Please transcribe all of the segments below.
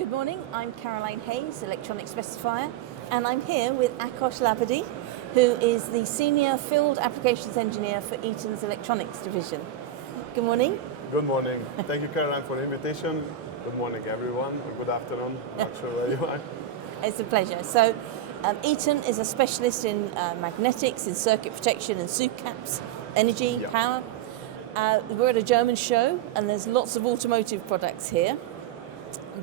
Good morning, I'm Caroline Hayes, Electronics Specifier, and I'm here with Akos Labady, who is the Senior Field Applications Engineer for Eaton's Electronics Division. Good morning. Good morning. Thank you, Caroline, for the invitation. Good morning, everyone, or good afternoon. Not sure where you are. It's a pleasure. So, Eaton is a specialist in magnetics, in circuit protection and soup caps, energy, power. We're at a German show, and there's lots of automotive products here.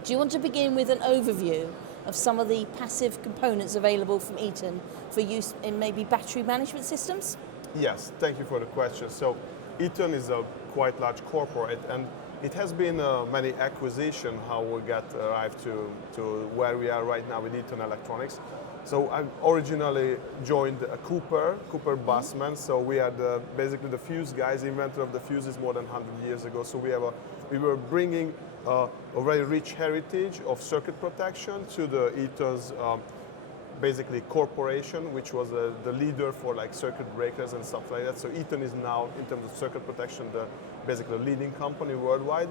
Do you want to begin with an overview of some of the passive components available from Eaton for use in maybe battery management systems? Yes, thank you for the question. So Eaton is a quite large corporate, and it has been many acquisitions how we got arrived to where we are right now with Eaton Electronics. So I originally joined Cooper Busman. So we are basically the fuse guys, inventor of the fuses more than 100 years ago. So we were bringing a very rich heritage of circuit protection to the Eaton's basically corporation, which was the leader for like circuit breakers and stuff like that. So Eaton is now, in terms of circuit protection, basically the leading company worldwide.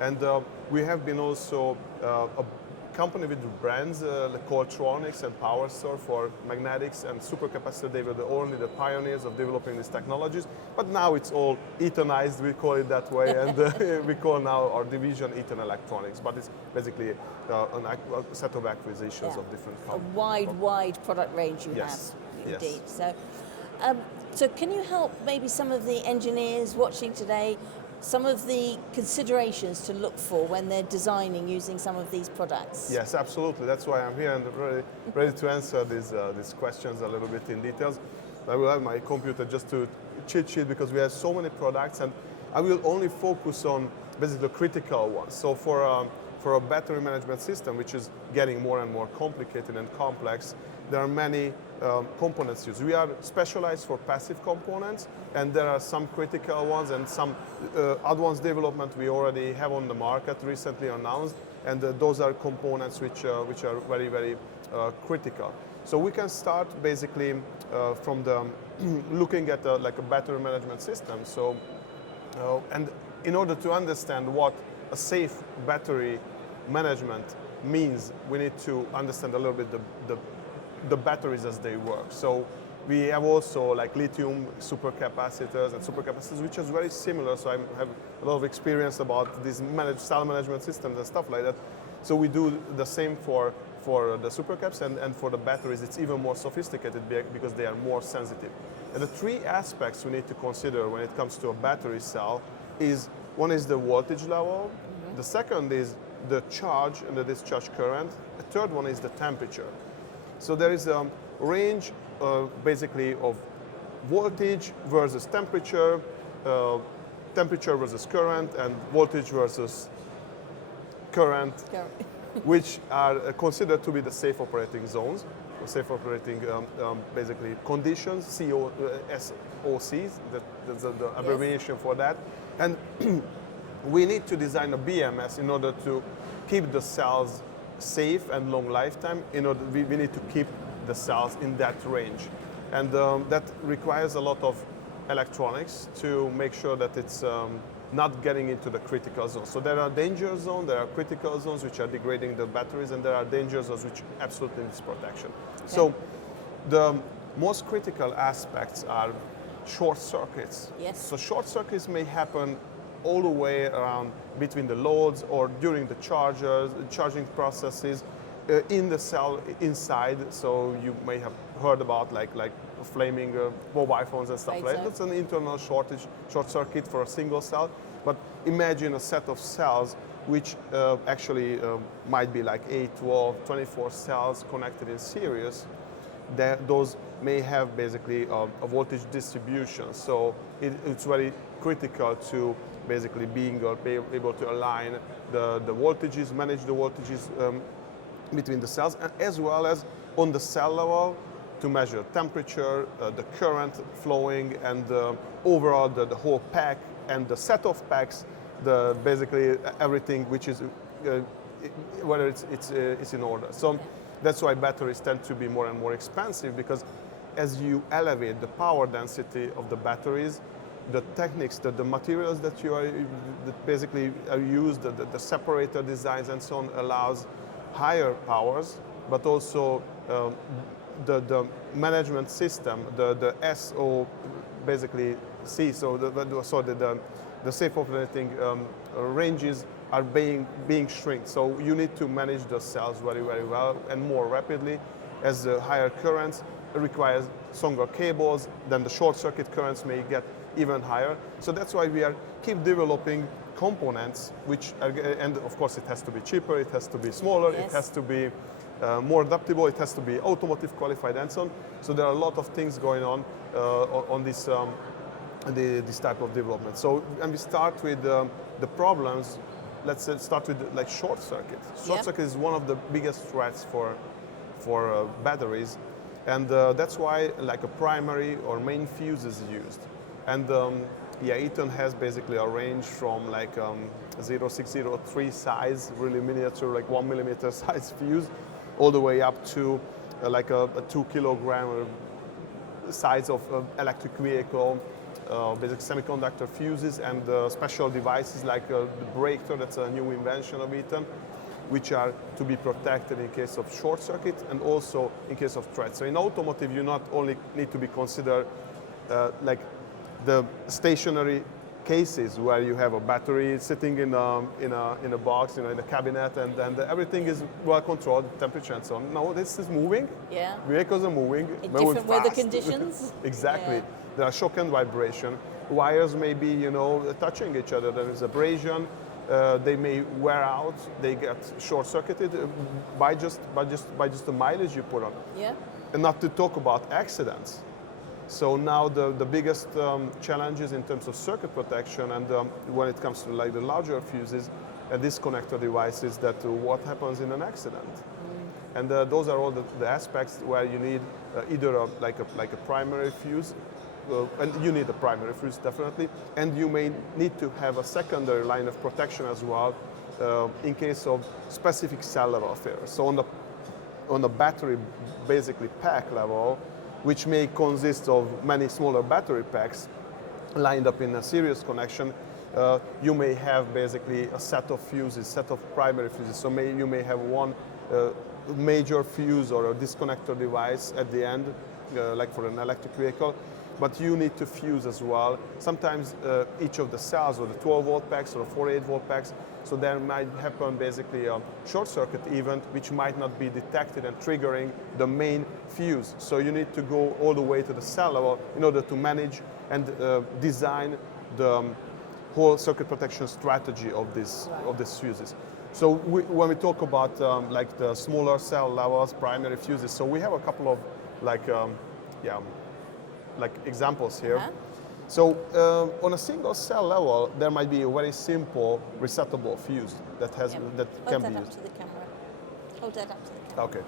And we have been also a company with brands like Electronics and Power Store for magnetics and supercapacitor. They were only the pioneers of developing these technologies. But now it's all Eatonized, we call it that way, and we call now our division Eaton Electronics. But it's basically a set of acquisitions of different companies. A wide product range you have, indeed. Yes. So can you help maybe some of the engineers watching today, some of the considerations to look for when they're designing using some of these products? Yes, absolutely. That's why I'm here and ready to answer these questions a little bit in details. I will have my computer just to cheat sheet because we have so many products, and I will only focus on basically the critical ones. So for a battery management system, which is getting more and more complicated and complex, there are many components used. We are specialized for passive components, and there are some critical ones and some advanced development we already have on the market, recently announced, and those are components which are very, very critical. So we can start basically from the looking at like a battery management system. So and in order to understand what a safe battery management means, we need to understand a little bit the batteries as they work. So we have also like lithium supercapacitors and supercapacitors, which is very similar. So I have a lot of experience about these cell management systems and stuff like that. So we do the same for the supercaps, and for the batteries it's even more sophisticated because they are more sensitive. And the three aspects we need to consider when it comes to a battery cell is, one is the voltage level, the second is the charge and the discharge current, the third one is the temperature. So there is a range basically of voltage versus temperature, temperature versus current, and voltage versus current, which are considered to be the safe operating zones, or safe operating basically conditions, SOCs, that's the abbreviation for that. And we need to design a BMS in order to keep the cells safe and long lifetime. In order, we need to keep the cells in that range, and that requires a lot of electronics to make sure that it's not getting into the critical zone. So there are danger zones, there are critical zones which are degrading the batteries, and there are danger zones which absolutely needs protection. Okay. So the most critical aspects are short circuits. Yes. So short circuits may happen all the way around between the loads or during the charging processes in the cell inside. So you may have heard about like flaming mobile phones and stuff like that. That's an internal short circuit for a single cell. But imagine a set of cells which actually might be like 8, 12, 24 cells connected in series. Those may have basically a voltage distribution. So it's very critical to basically being able to align the voltages, manage the voltages between the cells, and as well as on the cell level to measure temperature, the current flowing, and overall the whole pack and the set of packs, basically everything which is whether it's in order. So that's why batteries tend to be more and more expensive, because as you elevate the power density of the batteries, the techniques, the materials that basically are used, the separator designs and so on, allows higher powers, but also the management system, the SO basically C, so the safe operating ranges are being shrinked. So you need to manage the cells very, very well and more rapidly, as the higher currents requires stronger cables, then the short circuit currents may get even higher. So that's why we keep developing components, and of course it has to be cheaper, it has to be smaller, Yes. it has to be more adaptable, it has to be automotive qualified and so on. So there are a lot of things going on this type of development. So, and we start with the problems. Let's start with like short circuit. Short Yep. circuit is one of the biggest threats for batteries, and that's why like a primary or main fuse is used. And Eaton has basically a range from like 0603 size, really miniature, like 1 millimeter size fuse, all the way up to like a 2 kilogram size of electric vehicle, basic semiconductor fuses, and special devices like the breaker, that's a new invention of Eaton, which are to be protected in case of short circuit and also in case of threat. So in automotive, you not only need to be considered like the stationary cases where you have a battery sitting in a box, in a cabinet, and everything is well controlled, temperature and so on. No, this is moving. Yeah. Vehicles are moving. In moving different weather fast. conditions. Exactly. Yeah. There are shock and vibration. Wires may be, touching each other. There is abrasion. They may wear out. They get short-circuited by just the mileage you put on. Yeah. And not to talk about accidents. So now the biggest challenges in terms of circuit protection, and when it comes to like the larger fuses and disconnector devices, that what happens in an accident. And those are all the aspects where you need either a primary fuse, and you need a primary fuse definitely, and you may need to have a secondary line of protection as well in case of specific cell level failure. So on the battery basically pack level, which may consist of many smaller battery packs lined up in a series connection, you may have basically a set of fuses, set of primary fuses. So you may have one major fuse or a disconnector device at the end, like for an electric vehicle, but you need to fuse as well. Sometimes each of the cells, or the 12-volt packs or the 48-volt packs, so there might happen basically a short circuit event which might not be detected and triggering the main fuse. So you need to go all the way to the cell level in order to manage and design the whole circuit protection strategy of these fuses. So when we talk about like the smaller cell levels, primary fuses, so we have a couple of like examples here. Uh-huh. So on a single cell level, there might be a very simple resettable fuse that can be used. Hold that up to the camera. Hold that up to the camera. Okay.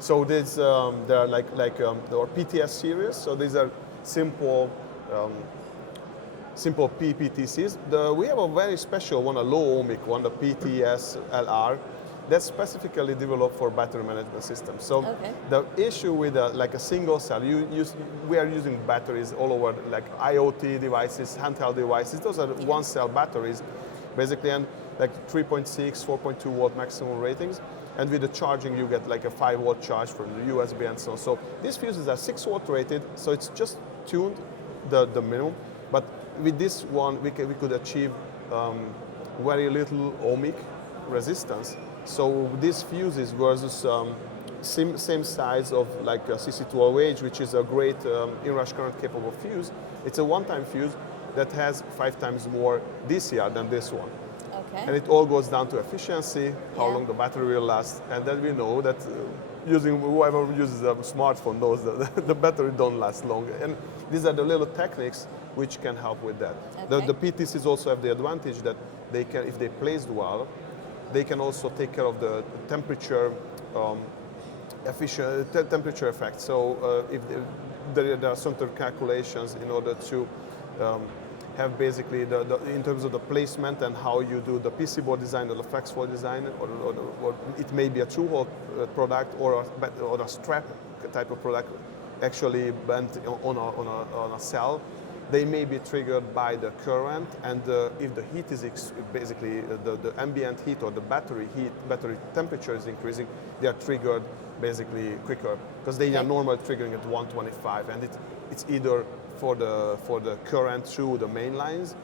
So there's there are or PTS series. So these are simple PPTCs. We have a very special one, a low ohmic one, the PTS LR. That's specifically developed for battery management systems. So the issue with a single cell, we are using batteries all over, like IoT devices, handheld devices. Those are one cell batteries, basically, and like 3.6, 4.2 volt maximum ratings. And with the charging, you get like a 5 volt charge from the USB and so on. So these fuses are 6 volt rated, so it's just tuned the minimum. But with this one, we could achieve very little ohmic resistance. So these fuses versus same size of like a CC12H, which is a great inrush current capable fuse. It's a one-time fuse that has 5 times more DCR than this one. Okay. And it all goes down to efficiency, how long the battery will last, and then we know that whoever uses a smartphone knows that the battery don't last long. And these are the little techniques which can help with that. Okay. The PTCs also have the advantage that they can, if they placed well, they can also take care of the temperature temperature effect. So if there are certain calculations in order to have basically in terms of the placement and how you do the PC board design or the flex board design, or it may be a true hole product or a strap type of product actually bent on a cell. they may be triggered by the current, and if the heat is basically the ambient heat or the battery temperature is increasing, they are triggered basically quicker because they are normally triggering at 125, and it's either for the current through the main lines,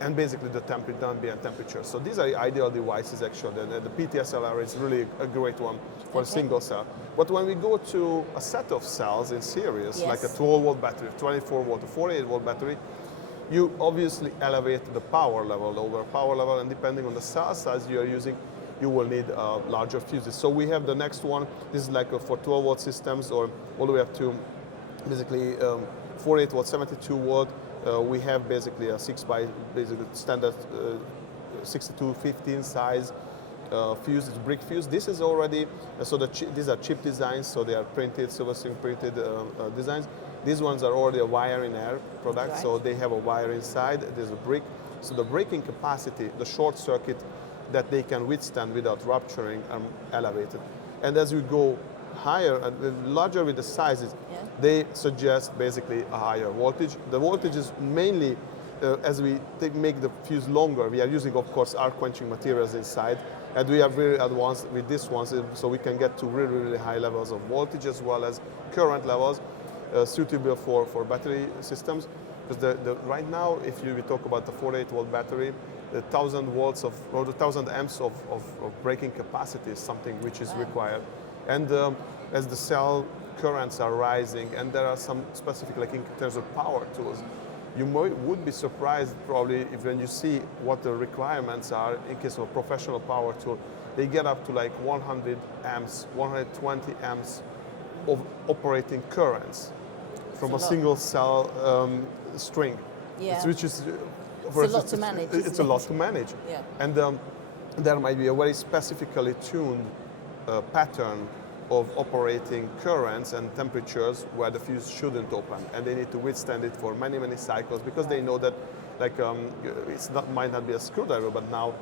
and basically the ambient temperature. So these are ideal devices actually. The PTSLR is really a great one for a single cell. But when we go to a set of cells in series, like a 12-volt battery, 24-volt, a 48-volt battery, you obviously elevate the power level, and depending on the cell size you are using, you will need larger fuses. So we have the next one. This is like for 12-volt systems, or all the way up to basically 48-volt, 72-volt. We have basically a 6 by standard 6215 size fuse, it's brick fuse. This is already, so these are chip designs, so they are printed, silver zinc printed designs. These ones are already a wire in air product, so they have a wire inside, there's a brick. So the breaking capacity, the short circuit that they can withstand without rupturing are elevated. And as we go higher and larger with the sizes, they suggest basically a higher voltage. The voltage is mainly, as we make the fuse longer, we are using, of course, arc quenching materials inside, and we are very advanced with this one, so we can get to really, really high levels of voltage as well as current levels, suitable for battery systems. Because right now, if we talk about the 48-volt battery, the 1,000 volts or the 1,000 amps of breaking capacity is something which is required. And as the cell currents are rising, and there are some specific, like in terms of power tools, you would be surprised probably when you see what the requirements are in case of a professional power tool. They get up to like 100 amps, 120 amps of operating currents from a single cell string. Which is, it's a lot to manage. It's a lot to manage. And there might be a very specifically tuned pattern of operating currents and temperatures where the fuse shouldn't open, and they need to withstand it for many, many cycles because they know that, like, might not be a screwdriver, but now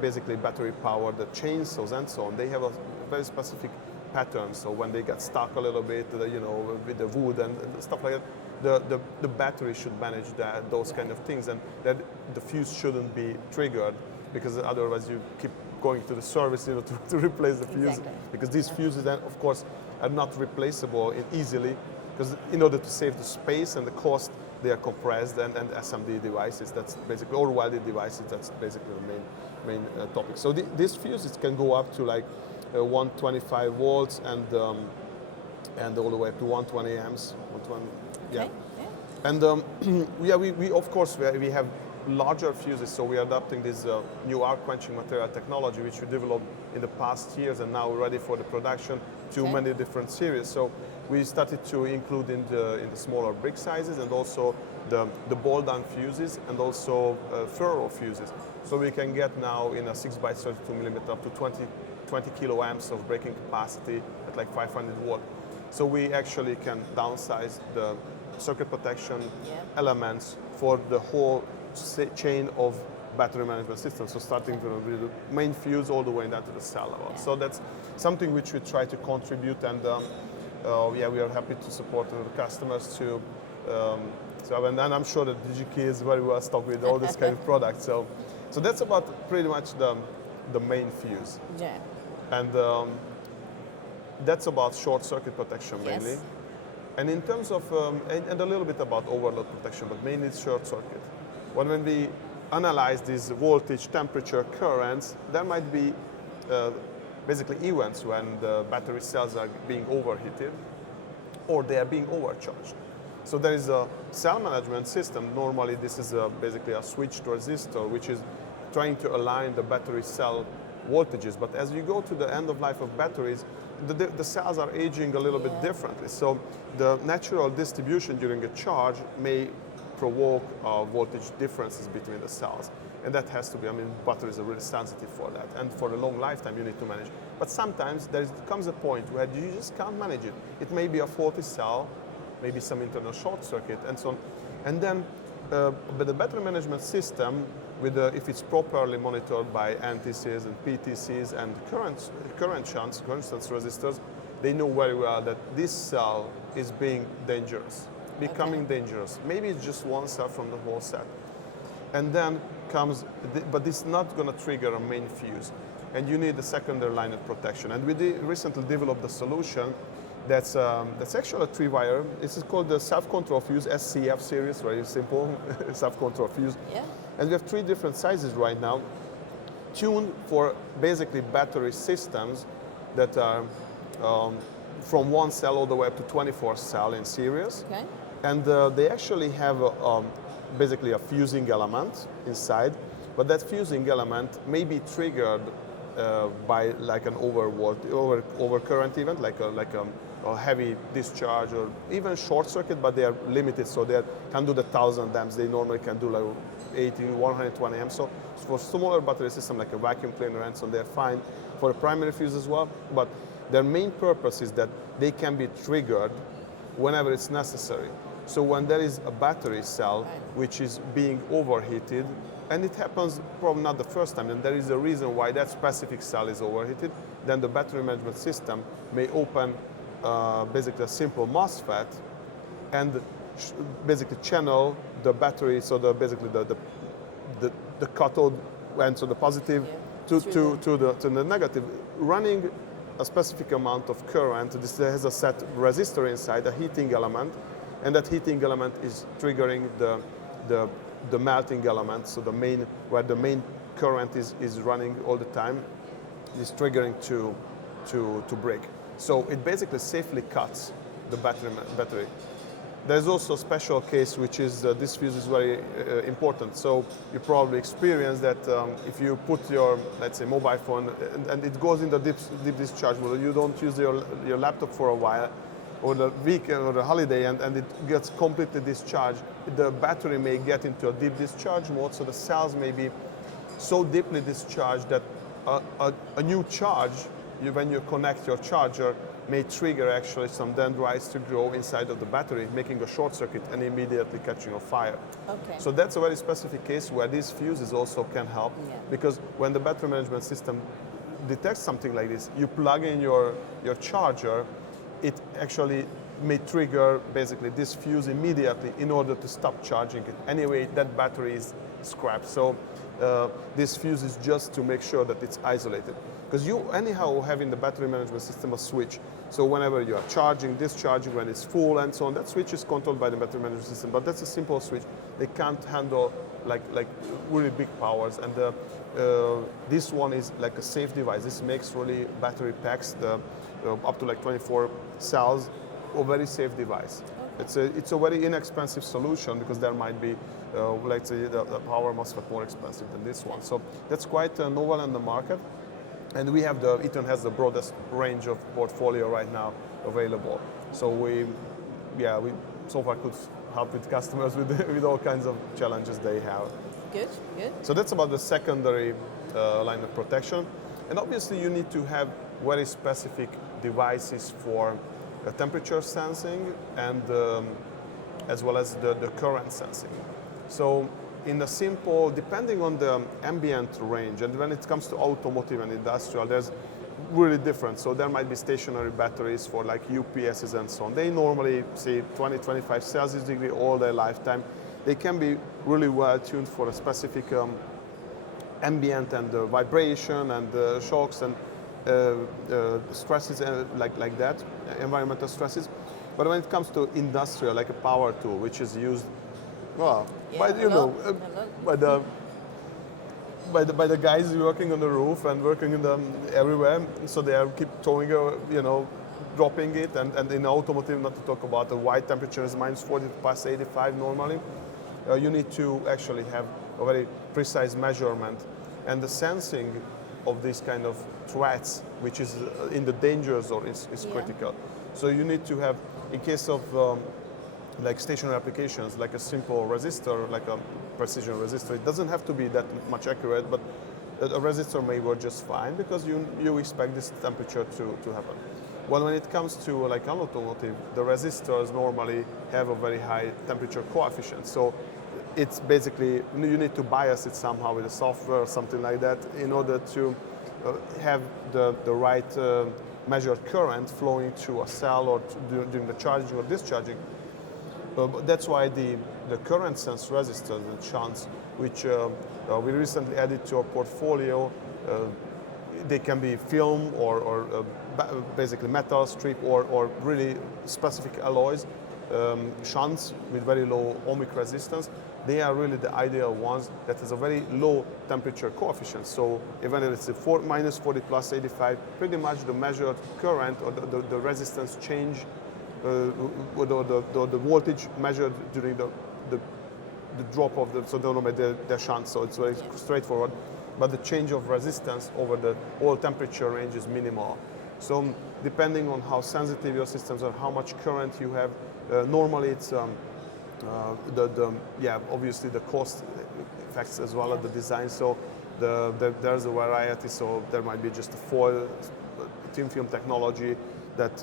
basically battery powered the chainsaws and so on. They have a very specific pattern. So when they get stuck a little bit, with the wood and stuff like that, the battery should manage those kind of things, and that the fuse shouldn't be triggered because otherwise you keep going to the service, to replace the fuse, because these fuses then, of course, are not replaceable easily, because in order to save the space and the cost, they are compressed, and SMD devices, that's basically, or welded devices, that's basically the main topic. So these fuses can go up to like 125 volts and all the way up to 120 amps. And we of course we have larger fuses, so we are adopting this new arc quenching material technology, which we developed in the past years, and now ready for the production to many different series. So we started to include in the smaller brick sizes, and also the ball-down fuses, and also ferro fuses. So we can get now in a 6 by 32 millimeter up to 20 kilo amps of breaking capacity at like 500 watt. So we actually can downsize the circuit protection elements for the whole chain of battery management systems. So starting with the main fuse all the way down to the cell level. So that's something which we try to contribute, and we are happy to support the customers too. And I'm sure that Digi-Key is very well stocked with all this kind of products. So that's about pretty much the main fuse. And that's about short circuit protection mainly. And in terms of, and a little bit about overload protection, but mainly it's short circuit. When we analyze these voltage, temperature, currents, there might be basically events when the battery cells are being overheated or they are being overcharged. So there is a cell management system. Normally this is basically a switched resistor, which is trying to align the battery cell voltages. But as you go to the end of life of batteries, the cells are aging a little bit differently. So the natural distribution during a charge may provoke voltage differences between the cells. And that has to be, batteries are really sensitive for that. And for a long lifetime, you need to manage. But sometimes there comes a point where you just can't manage it. It may be a faulty cell, maybe some internal short circuit, and so on. And then, but the battery management system, if it's properly monitored by NTCs and PTCs and current sense resistors, they know very well that this cell is being dangerous. becoming dangerous. Maybe it's just one cell from the whole set. And then comes, but it's not going to trigger a main fuse. And you need a secondary line of protection. And we recently developed a solution that's actually a 3-wire. This is called the self-control fuse, SCF series, very simple, self-control fuse. Yeah. And we have 3 different sizes right now, tuned for basically battery systems that are from 1 cell all the way up to 24 cell in series. Okay. And they actually have basically a fusing element inside, but that fusing element may be triggered by like an overcurrent event, like a heavy discharge or even short circuit, but they are limited, so they can do the 1000 amps. They normally can do like 80, 120 amps. So for smaller battery system like a vacuum cleaner and so they're fine for a primary fuse as well. But their main purpose is that they can be triggered whenever it's necessary. So when there is a battery cell which is being overheated, and it happens probably not the first time, and there is a reason why that specific cell is overheated, then the battery management system may open basically a simple MOSFET and basically channel the battery, so basically the cathode, and so the positive to the negative, running a specific amount of current. This has a set resistor inside, a heating element, and that heating element is triggering the melting element, so where the main current is running all the time, is triggering to break. So it basically safely cuts the battery. There's also a special case, which is this fuse is very important. So you probably experience that if you put your, let's say, mobile phone and it goes in the deep discharge mode, you don't use your laptop for a while, or the weekend or the holiday, and it gets completely discharged, the battery may get into a deep discharge mode, so the cells may be so deeply discharged that a new charge, when you connect your charger, may trigger actually some dendrites to grow inside of the battery, making a short circuit and immediately catching on fire. Okay. So that's a very specific case where these fuses also can help, because when the battery management system detects something like this, you plug in your charger, it actually may trigger basically this fuse immediately in order to stop charging it. Anyway, that battery is scrapped. So this fuse is just to make sure that it's isolated. Because you anyhow have in the battery management system a switch. So whenever you are charging, discharging, when it's full and so on, that switch is controlled by the battery management system. But that's a simple switch. They can't handle like really big powers. And this one is like a safe device. This makes really battery packs, up to like 24 cells, a very safe device. Okay. It's a very inexpensive solution, because there might be, let's say, the power MOSFET more expensive than this one. So that's quite novel in the market. And we have Eaton has the broadest range of portfolio right now available. So we so far could help with customers with all kinds of challenges they have. Good, good. So that's about the secondary line of protection. And obviously you need to have very specific devices for temperature sensing and as well as the current sensing. So in the simple, depending on the ambient range, and when it comes to automotive and industrial, there's really different. So there might be stationary batteries for like UPSs and so on. They normally say 20, 25 Celsius degree all their lifetime. They can be really well tuned for a specific ambient and vibration and shocks and stresses like that, environmental stresses. But when it comes to industrial, like a power tool, which is used, well, by the guys working on the roof and working everywhere, so they keep throwing, dropping it, and in automotive, not to talk about the wide temperatures, -40 past 85 normally, you need to actually have a very precise measurement, and the sensing of these kind of threats, which is in the danger zone, is critical. So you need to have, in case of like stationary applications, like a simple resistor, like a precision resistor, it doesn't have to be that much accurate, but a resistor may work just fine, because you expect this temperature to happen. Well, when it comes to like automotive, the resistors normally have a very high temperature coefficient. So it's basically, you need to bias it somehow with the software or something like that in order to have the right measured current flowing through a cell or during the charging or discharging. But that's why the current sense resistors and shunts, which we recently added to our portfolio, they can be film or basically metal strip or really specific alloys, shunts with very low ohmic resistance. They are really the ideal ones that has a very low temperature coefficient. So even if it's a minus 40 plus 85, pretty much the measured current or the resistance change or the voltage measured during the drop of the, so the shunt, so it's very straightforward. But the change of resistance over the whole temperature range is minimal. So depending on how sensitive your systems are, how much current you have, normally it's obviously the cost affects as well as the design. So there's a variety. So there might be just a foil thin film technology that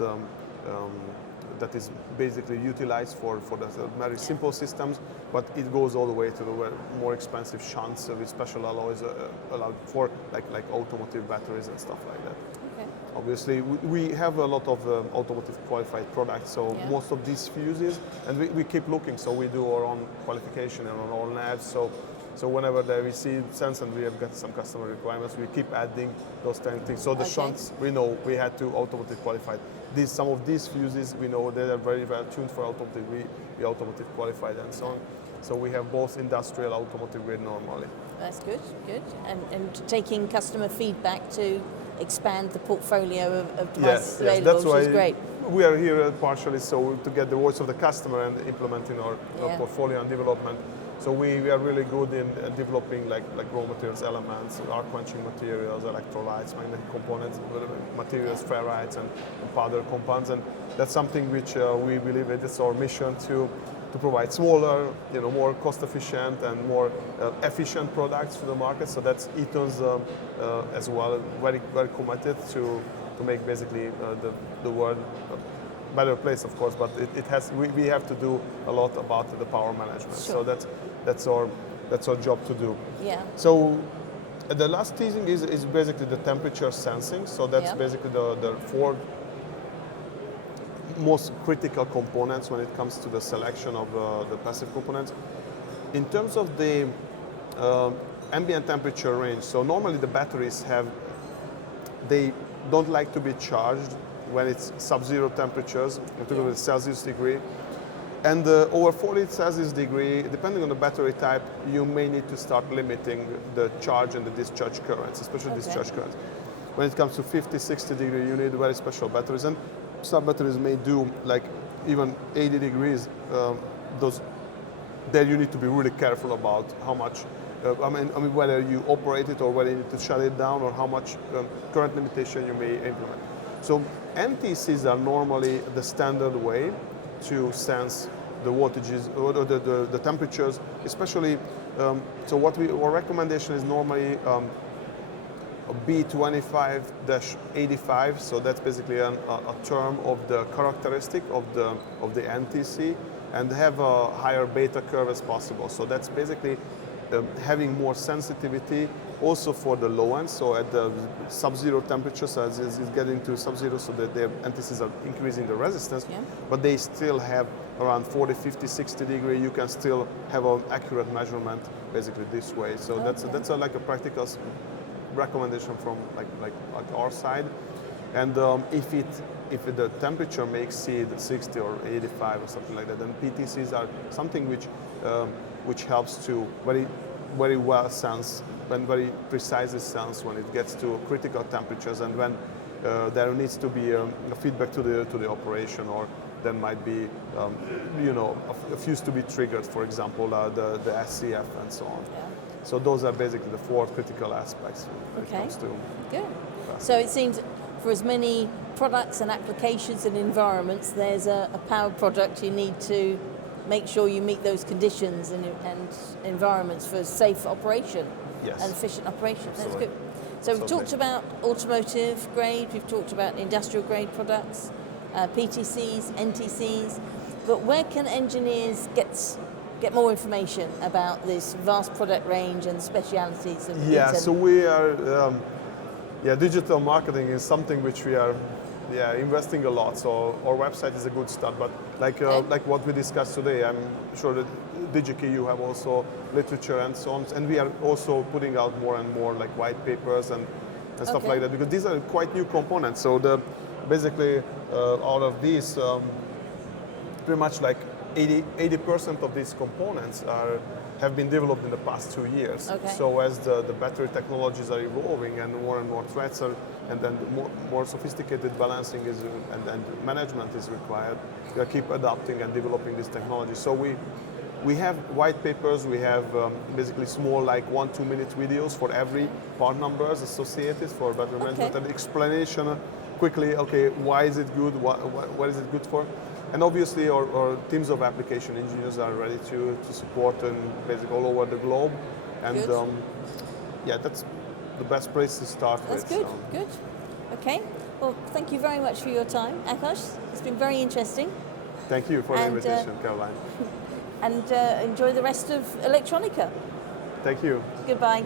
that is basically utilized for the very simple systems, but it goes all the way to the more expensive shunts with special alloys allowed for like automotive batteries and stuff like that. Okay. Obviously, we have a lot of automotive qualified products, so most of these fuses, and we keep looking, so we do our own qualification and our own labs, so whenever we see sense and we have got some customer requirements, we keep adding those kind of things. So the shunts, we know we had to automotive qualified. Some of these fuses, we know they are very well tuned for automotive, we automotive qualified and so on. So we have both industrial, automotive grade normally. That's good. And taking customer feedback to expand the portfolio of devices available, which is great. We are here partially so to get the voice of the customer and implementing our portfolio and development. So we are really good in developing like raw materials, elements, arc quenching materials, electrolytes, magnetic components, materials, ferrites and powder compounds, and that's something which we believe it is our mission to provide smaller, more cost-efficient and more efficient products to the market. So that's Eaton's as well, very committed to make basically the world a better place, of course. But we have to do a lot about the power management. Sure. So that's our job to do. Yeah. So the last thing is basically the temperature sensing. So that's basically the four most critical components when it comes to the selection of the passive components. In terms of the ambient temperature range, so normally the batteries they don't like to be charged when it's sub-zero temperatures, particularly Celsius degree. And over 40 Celsius degree, depending on the battery type, you may need to start limiting the charge and the discharge currents, especially discharge currents. When it comes to 50, 60 degree, you need very special batteries. And some batteries may do like even 80 degrees. There you need to be really careful about how much, I mean whether you operate it or whether you need to shut it down or how much current limitation you may implement. So NTCs are normally the standard way to sense the voltages or the temperatures, especially. So our recommendation is normally B25-85. So that's basically a term of the characteristic of the NTC, and have a higher beta curve as possible. So that's basically having more sensitivity also for the low end, so at the sub-zero temperatures, as it's getting to sub-zero, so that their NTCs are increasing the resistance, but they still have around 40, 50, 60 degree, you can still have an accurate measurement basically this way. So that's like a practical recommendation from like our side. And if the temperature may exceed 60 or 85 or something like that, then PTCs are something which helps to very well sense and very precisely sense when it gets to critical temperatures, and when there needs to be a feedback to the operation, or there might be a fuse to be triggered, for example, the SCF and so on. So those are basically the four critical aspects when it comes to. Good. So it seems for as many products and applications and environments, there's a power product you need to make sure you meet those conditions and environments for safe operation and efficient operation. Absolutely. That's good. So we've talked about automotive grade, we've talked about industrial grade products, PTCs, NTCs, but where can engineers get more information about this vast product range and specialities of Eaton? So we are, digital marketing is something which we are investing a lot. So our website is a good start, but like what we discussed today. I'm sure that Digi-Key, you have also literature and so on, and we are also putting out more and more like white papers and stuff like that, because these are quite new components. So basically out of these, pretty much like 80% of these components have been developed in the past 2 years. So as the battery technologies are evolving and more threats are, and then more sophisticated balancing is and management is required, we keep adapting and developing this technology. So we have white papers, we have basically small like 1-2 minute videos for every part numbers associated for battery management, and explanation quickly, okay, why is it good, what is it good for? And obviously our teams of application engineers are ready to support and basically all over the globe. And yeah, that's the best place to start with. That's good, good. Okay, well, thank you very much for your time, Akos. It's been very interesting. Thank you for the invitation, Caroline. And enjoy the rest of electronica. Thank you. Goodbye.